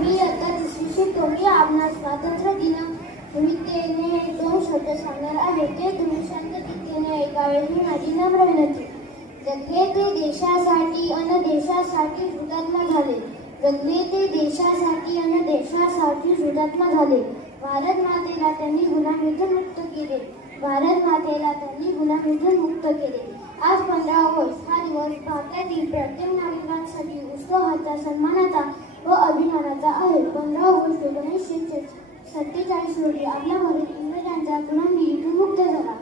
मी आता शिकतो. मी आपणास स्वातंत्र्य दिनानिमित्ताने 2 शब्द सांगणार आहे. ते तुम्ही शांततेने ऐकावे ही माझी नम्र विनंती. जगले ते देशासाठी अन देशासाठी हुतात्मा झाले. जगले ते देशासाठी अन देशासाठी हुतात्मा झाले. भारत मातेला त्यांनी गुलामीतून मुक्त केले. भारत मातेला त्यांनी गुलामीतून मुक्त केले. आज 15 ऑगस्ट हा दिवस भारतातील प्रत्येक नागरिकांसाठी उत्सवाचा, सन्मानाचा व अभिमानाचा आहे. 15 ऑगस्ट 1947 रोजी आपला भारत इंग्रजांच्या गुलामगिरीतून मुक्त झाला.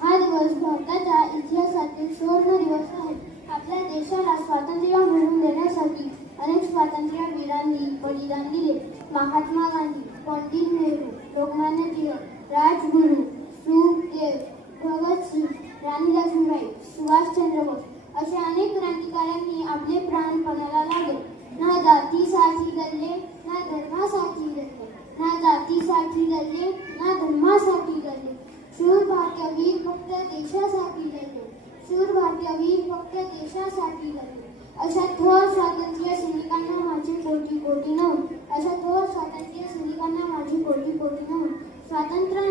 हा दिवस भारताच्या इतिहासातील सुवर्ण दिवस आहे. आपल्या देशाला स्वातंत्र्य मिळवून देण्यासाठी अनेक स्वातंत्र्यवीरांनी बलिदान दिले. महात्मा गांधी, पंडित नेहरू, लोकमान्य टिळक, राजगुरू, सुखदेव, भगतसिंग, राणी लक्ष्मीबाई, सुभाषचंद्र बोस अशा अनेक क्रांतिकारकांनी आपले प्राण पणाला लावले. ना जातीसाठी लढले, ना धर्मासाठी लढले, ना जातीसाठी लढले, ना धर्मासाठी लढले. शूर भारतीय वीर फक्त देशासाठी लढले. शूर भारतीय वीर फक्त देशासाठी लढले. अशा थोर स्वातंत्र्य सैनिकांना माझे कोटी कोटी नमन. अशा थोर स्वातंत्र्य सैनिकांना माझे कोटी कोटी नमन. स्वातंत्र्य